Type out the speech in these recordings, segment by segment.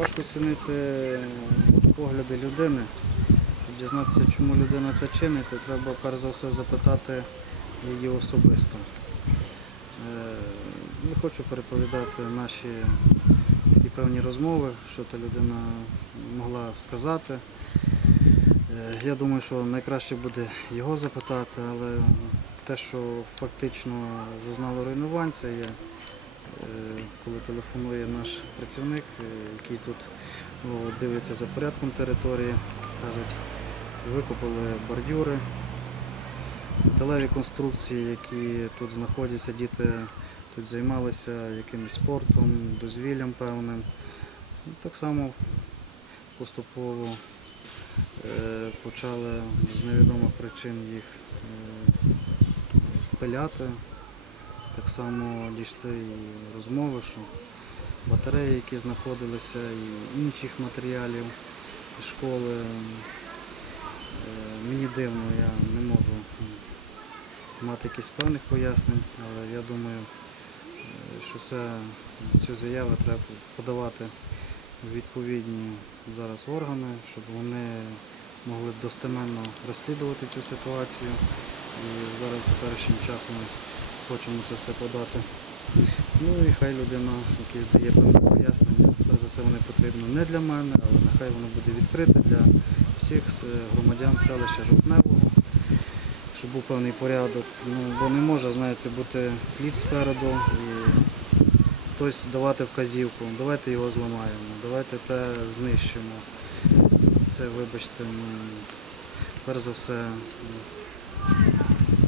важко оцінити погляди людини. Щоб дізнатися, чому людина це чинить, то треба перш за все запитати її особисто. Е, Не хочу переповідати наші такі певні розмови, що та людина могла сказати. Е, Я думаю, що найкраще буде його запитати, але те, що фактично зазнало руйнувань, це є, коли телефонує наш працівник, е, який тут ну, дивиться за порядком території, кажуть, викопали бордюри, металеві конструкції, які тут знаходяться, діти тут займалися якимось спортом, дозвіллям певним. Ну, Так само поступово е, почали з невідомих причин їх е, пиляти. Так само дійшли і розмови, що батареї, які знаходилися, і інших матеріалів із школи. Е, Мені дивно, я не можу мати якісь певних пояснень, але я думаю, е, що це, цю заяву треба подавати в відповідні зараз органи, щоб вони могли достеменно розслідувати цю ситуацію. І зараз теперішнім часом хочемо це все подати. Ну і хай людина якісь дає певне пояснення. За все вони потрібно не для мене, але нехай воно буде відкрите для всіх е, громадян селища Жовтневого, щоб був певний порядок. Ну, бо не може, знаєте, бути плід спереду і хтось давати вказівку, давайте його зламаємо, давайте те знищимо. Це, вибачте, ну, перш за все, ну,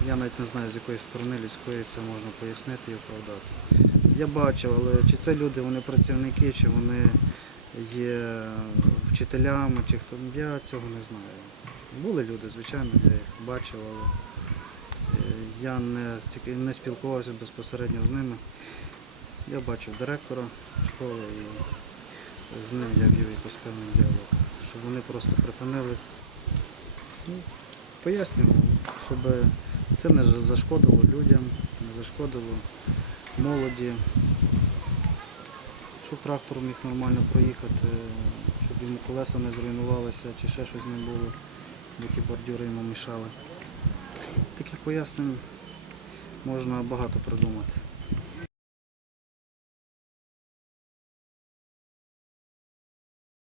я навіть не знаю, з якої сторони людської це можна пояснити і оправдати. Я бачив, але чи це люди, вони працівники, чи вони є вчителями, чи хто, я цього не знаю. Були люди, звичайно, я їх бачив, але е, я не, не спілкувався безпосередньо з ними. Я бачив директора школи і з ним я вів якийсь певний діалог, щоб вони просто припинили. Ну, пояснював, щоб це не зашкодило людям, не зашкодило молоді, щоб трактор міг нормально проїхати, щоб йому колеса не зруйнувалися чи ще щось не було, які бордюри йому мішали. Таких пояснень можна багато придумати.